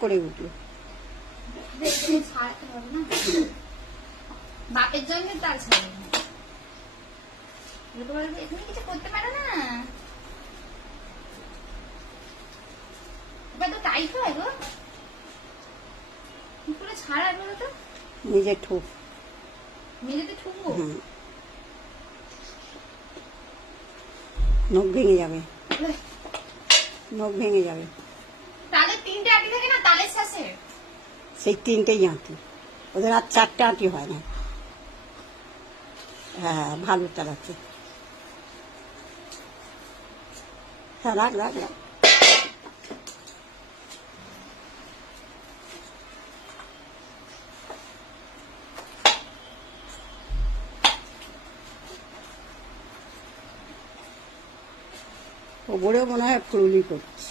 করে উঠলো। বাপের জন্য তার ছাড়ে না, তুমি কিছু করতে পারো না। এবার তো টাইট হয় গো, পুরো ছাড়া বলো তো। নিজে ঠুক, মেঝেতে ঠুকবো? নখ ভেঙে যাবে, নখ ভেঙে যাবে। তাদের 3টে আঁটি থাকে না তালের শ্বাসে, সেই 3টেই আঁটি, ওদের আর 4টে আঁটি হয় না। হ্যাঁ ভালো চালাচ্ছে। হ্যাঁ রাখ রাখ রাখ। ওপরেও মনে হয় ফুলুলি করছে।